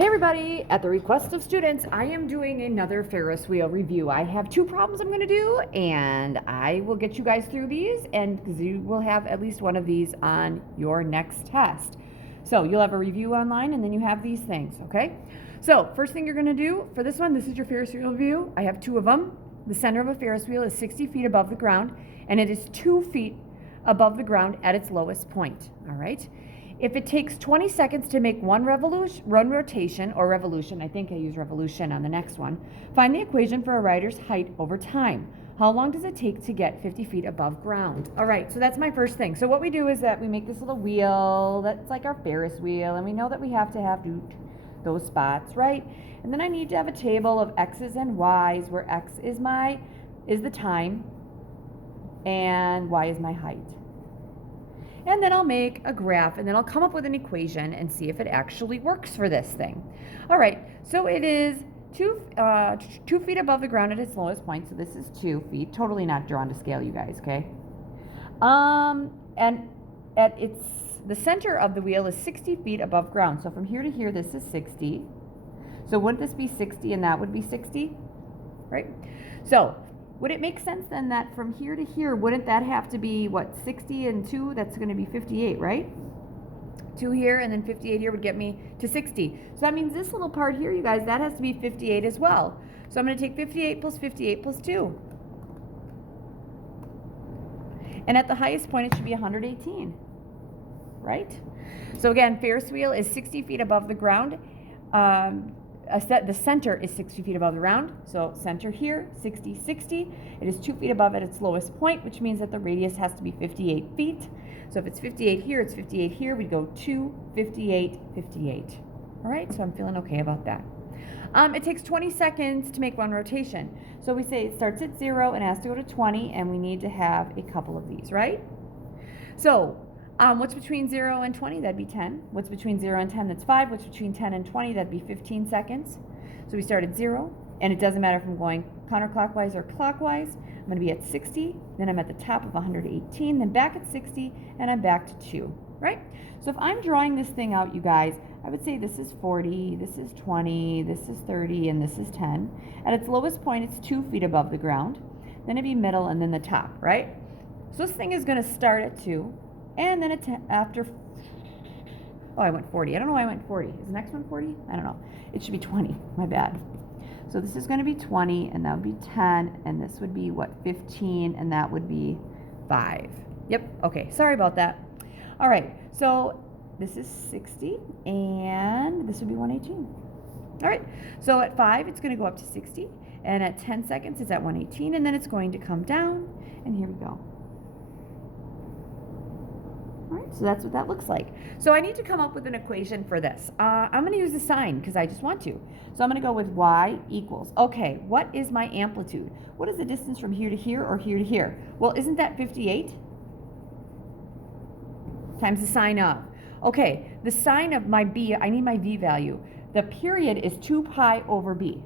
Hey everybody, at the request of students, I am doing another Ferris wheel review. I have two problems I'm going to do, and I will get you guys through these, and you will have at least one of these on your next test. So you'll have a review online, and then you have these things, okay? So first thing you're going to do for this one, this is your Ferris wheel review. I have two of them. The center of a Ferris wheel is 60 feet above the ground, and it is 2 feet above the ground at its lowest point, all right? If it takes 20 seconds to make one rotation, I think I use revolution on the next one, find the equation for a rider's height over time. How long does it take to get 50 feet above ground? All right, so that's my first thing. So what we do is that we make this little wheel that's like our Ferris wheel, and we know that we have to have those spots, right? And then I need to have a table of X's and Y's, where X is the time and Y is my height. And then I'll make a graph, and then I'll come up with an equation and see if it actually works for this thing. All right, so it is 2 feet above the ground at its lowest point, so this is 2 feet. Totally not drawn to scale, you guys, okay? And at the center of the wheel is 60 feet above ground. So from here to here, this is 60. So wouldn't this be 60 and that would be 60, right? So would it make sense then that from here to here, wouldn't that have to be, what, 60 and 2? That's going to be 58, right? 2 here and then 58 here would get me to 60. So that means this little part here, you guys, that has to be 58 as well. So I'm going to take 58 plus 58 plus 2. And at the highest point, it should be 118, right? So again, Ferris wheel is 60 feet above the ground. The center is 60 feet above the ground, so center here, 60, 60. It is 2 feet above at its lowest point, which means that the radius has to be 58 feet. So if it's 58 here, it's 58 here. We'd go 2, 58, 58. All right, so I'm feeling okay about that. It takes 20 seconds to make one rotation. So we say it starts at 0 and has to go to 20, and we need to have a couple of these, right? So what's between 0 and 20? That'd be 10. What's between 0 and 10? That's 5. What's between 10 and 20? That'd be 15 seconds. So we start at 0, and it doesn't matter if I'm going counterclockwise or clockwise. I'm going to be at 60, then I'm at the top of 118, then back at 60, and I'm back to 2, right? So if I'm drawing this thing out, you guys, I would say this is 40, this is 20, this is 30, and this is 10. At its lowest point, it's 2 feet above the ground. Then it'd be middle, and then the top, right? So this thing is going to start at 2. And then after, oh, I went 40. I don't know why I went 40. Is the next one 40? I don't know. It should be 20. My bad. So this is going to be 20, and that would be 10, and this would be, what, 15, and that would be 5. Yep. Okay. Sorry about that. All right. So this is 60, and this would be 118. All right. So at 5, it's going to go up to 60, and at 10 seconds, it's at 118, and then it's going to come down, and here we go. All right, so that's what that looks like. So I need to come up with an equation for this. I'm going to use a sign because I just want to. So I'm going to go with y equals. Okay, what is my amplitude? What is the distance from here to here or here to here? Well, isn't that 58? Times the sine of. Okay, the sine of my b, I need my v value. The period is 2 pi over b.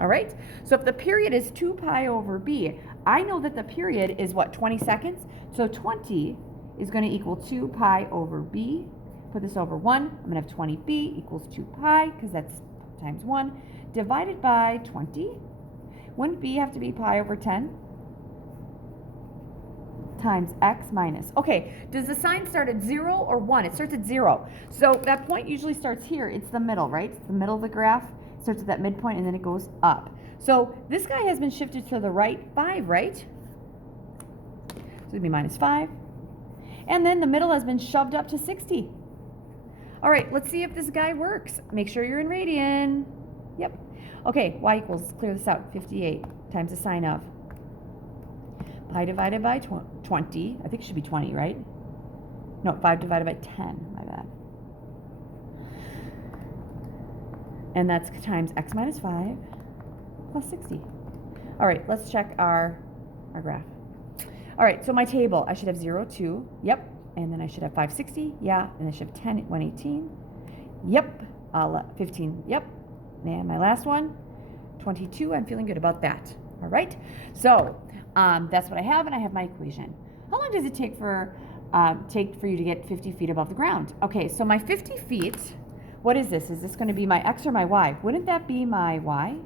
All right, so if the period is 2 pi over b, I know that the period is what, 20 seconds? So 20 is going to equal 2 pi over b. Put this over 1. I'm going to have 20b equals 2 pi, because that's times 1, divided by 20. Wouldn't b have to be pi over 10? Times x minus. Okay, does the sign start at 0 or 1? It starts at 0. So that point usually starts here. It's the middle, right? It's the middle of the graph. It starts at that midpoint, and then it goes up. So this guy has been shifted to the right 5, right? So it's going to be minus 5. And then the middle has been shoved up to 60. All right, let's see if this guy works. Make sure you're in radian. Yep. Okay, y equals, clear this out, 58 times the sine of pi divided by 20. I think it should be 20, right? No, 5 divided by 10, my bad. And that's times x minus 5. Plus 60. All right, let's check our graph. All right, so my table, I should have 0, 2, yep, and then I should have 560, yeah, and I should have 10, 118, yep, 15, yep, and my last one, 22, I'm feeling good about that. All right, so that's what I have, and I have my equation. How long does it take for take for you to get 50 feet above the ground. Okay, so my 50 feet, what is this? Is this going to be my x or my y? Wouldn't that be my y?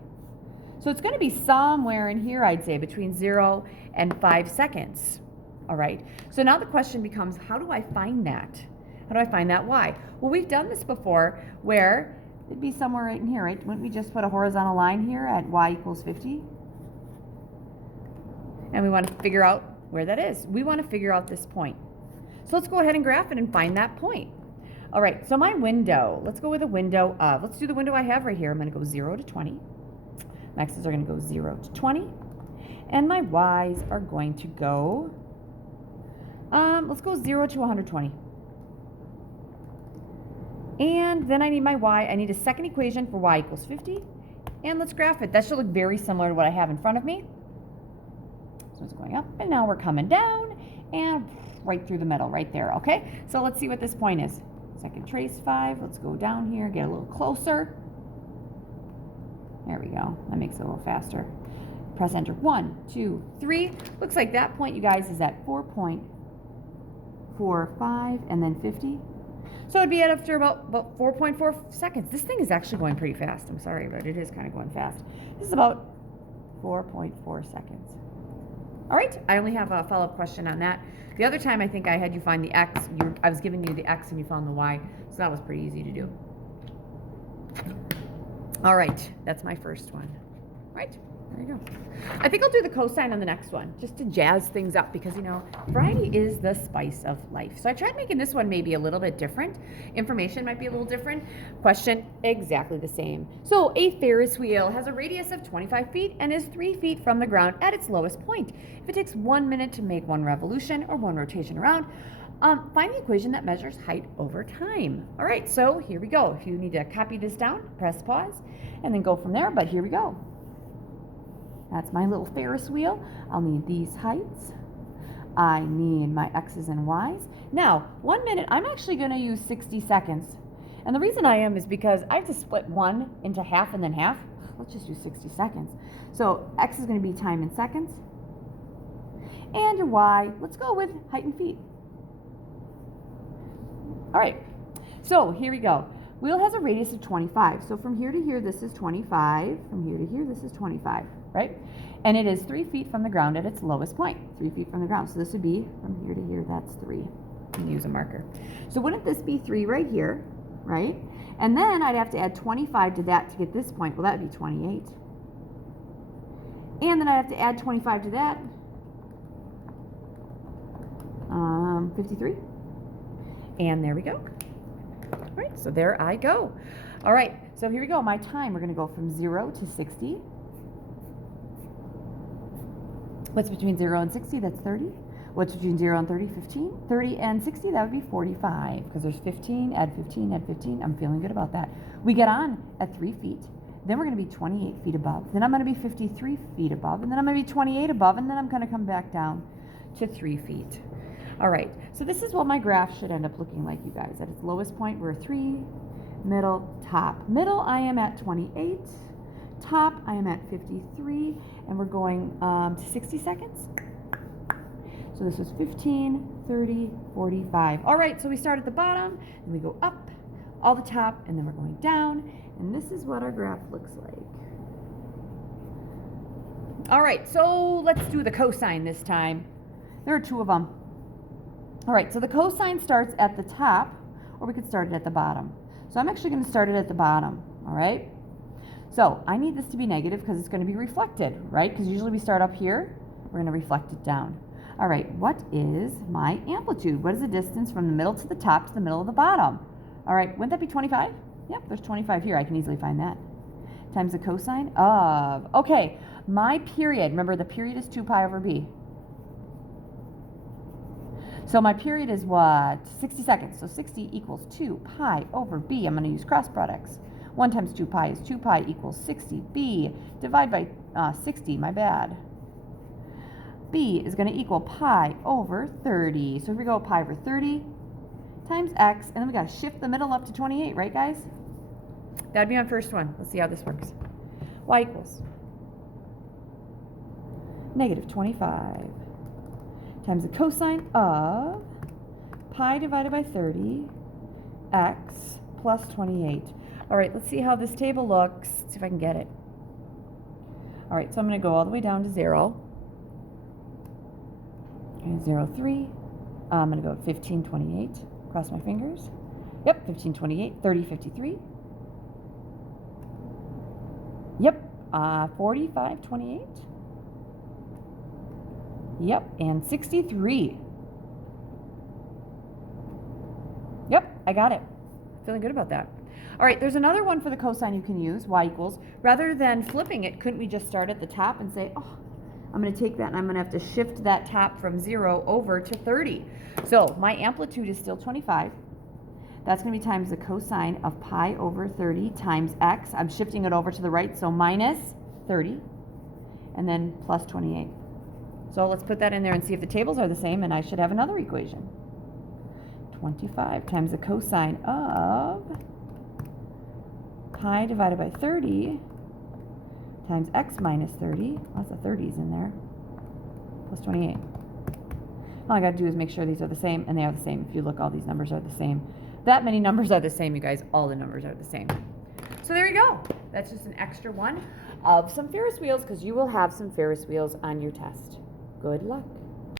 So it's going to be somewhere in here, I'd say, between 0 and 5 seconds. All right, so now the question becomes, how do I find that? How do I find that y? Well, we've done this before where it'd be somewhere right in here, right? Wouldn't we just put a horizontal line here at y equals 50? And we want to figure out where that is. We want to figure out this point. So let's go ahead and graph it and find that point. All right, so my window, let's go with a window of, let's do the window I have right here. I'm going to go 0 to 20. My x's are going to go 0 to 20. And my y's are going to go, let's go 0 to 120. And then I need my y. I need a second equation for y equals 50. And let's graph it. That should look very similar to what I have in front of me. So it's going up, and now we're coming down, and right through the middle, right there, okay? So let's see what this point is. Second trace 5. Let's go down here, get a little closer. There we go. That makes it a little faster. Press enter. 1, 2, 3. Looks like that point, you guys, is at 4.45 and then 50. So it'd be at after about 4.4 seconds. This thing is actually going pretty fast. I'm sorry, but it is kind of going fast. This is about 4.4 seconds. All right, I only have a follow-up question on that. The other time I think I had you find the x, I was giving you the x and you found the y, so that was pretty easy to do. All right, that's my first one. Right, there you go. I think I'll do the cosine on the next one, just to jazz things up because, you know, variety is the spice of life. So I tried making this one maybe a little bit different. Information might be a little different. Question, exactly the same. So a Ferris wheel has a radius of 25 feet and is 3 feet from the ground at its lowest point. If it takes 1 minute to make one revolution or one rotation around, find the equation that measures height over time. All right, so here we go. If you need to copy this down, press pause and then go from there, but here we go. That's my little Ferris wheel. I'll need these heights. I need my x's and y's. Now, 1 minute, I'm actually going to use 60 seconds. And the reason I am is because I have to split 1 into half and then half. Let's just do 60 seconds. So x is going to be time in seconds. And your y, let's go with height in feet. All right, so here we go. Wheel has a radius of 25. So from here to here, this is 25. From here to here, this is 25, right? And it is 3 feet from the ground at its lowest point. 3 feet from the ground. So this would be from here to here, that's 3. And use a marker. So wouldn't this be 3 right here, right? And then I'd have to add 25 to that to get this point. Well, that would be 28. And then I'd have to add 25 to that. 53. And there we go. All right, so there I go. All right, so here we go. My time, we're going to go from 0 to 60. What's between 0 and 60? That's 30. What's between 0 and 30? 15. 30 and 60, that would be 45, because there's 15, add 15, add 15. I'm feeling good about that. We get on at 3 feet. Then we're going to be 28 feet above. Then I'm going to be 53 feet above. And then I'm going to be 28 above. And then I'm going to come back down to 3 feet. All right, so this is what my graph should end up looking like, you guys. At its lowest point, we're 3, middle, top. Middle, I am at 28. Top, I am at 53. And we're going to 60 seconds. So this was 15, 30, 45. All right, so we start at the bottom, and we go up, all the top, and then we're going down. And this is what our graph looks like. All right, so let's do the cosine this time. There are 2 of them. All right, so the cosine starts at the top, or we could start it at the bottom. So I'm actually going to start it at the bottom, all right? So I need this to be negative because it's going to be reflected, right? Because usually we start up here, we're going to reflect it down. All right, what is my amplitude? What is the distance from the middle to the top to the middle of the bottom? All right, wouldn't that be 25? Yep, there's 25 here. I can easily find that. Times the cosine of, okay, my period, remember the period is 2 pi over b. So my period is what? 60 seconds. So 60 equals 2 pi over b. I'm going to use cross products. 1 times 2 pi is 2 pi equals 60. B, divide by 60, my bad. B is going to equal pi over 30. So here we go, pi over 30 times x. And then we got to shift the middle up to 28, right, guys? That'd be my first one. Let's see how this works. Y equals negative 25 times the cosine of pi divided by 30, x plus 28. All right, let's see how this table looks. Let's see if I can get it. All right, so I'm going to go all the way down to 0. Okay, 0, 3. I'm going to go 15, 28. Cross my fingers. Yep, 15, 28, 30, 53. Yep, 45, 28. Yep, and 63. Yep, I got it. Feeling good about that. All right, there's another one for the cosine you can use, y equals. Rather than flipping it, couldn't we just start at the top and say, oh, I'm going to take that and I'm going to have to shift that top from 0 over to 30. So my amplitude is still 25. That's going to be times the cosine of pi over 30 times x. I'm shifting it over to the right, so minus 30, and then plus 28. So let's put that in there and see if the tables are the same, and I should have another equation. 25 times the cosine of pi divided by 30 times x minus 30. Lots of 30s in there. Plus 28. All I got to do is make sure these are the same, and they are the same. If you look, all these numbers are the same. That many numbers are the same, you guys. All the numbers are the same. So there you go. That's just an extra one of some Ferris wheels, because you will have some Ferris wheels on your test. Good luck.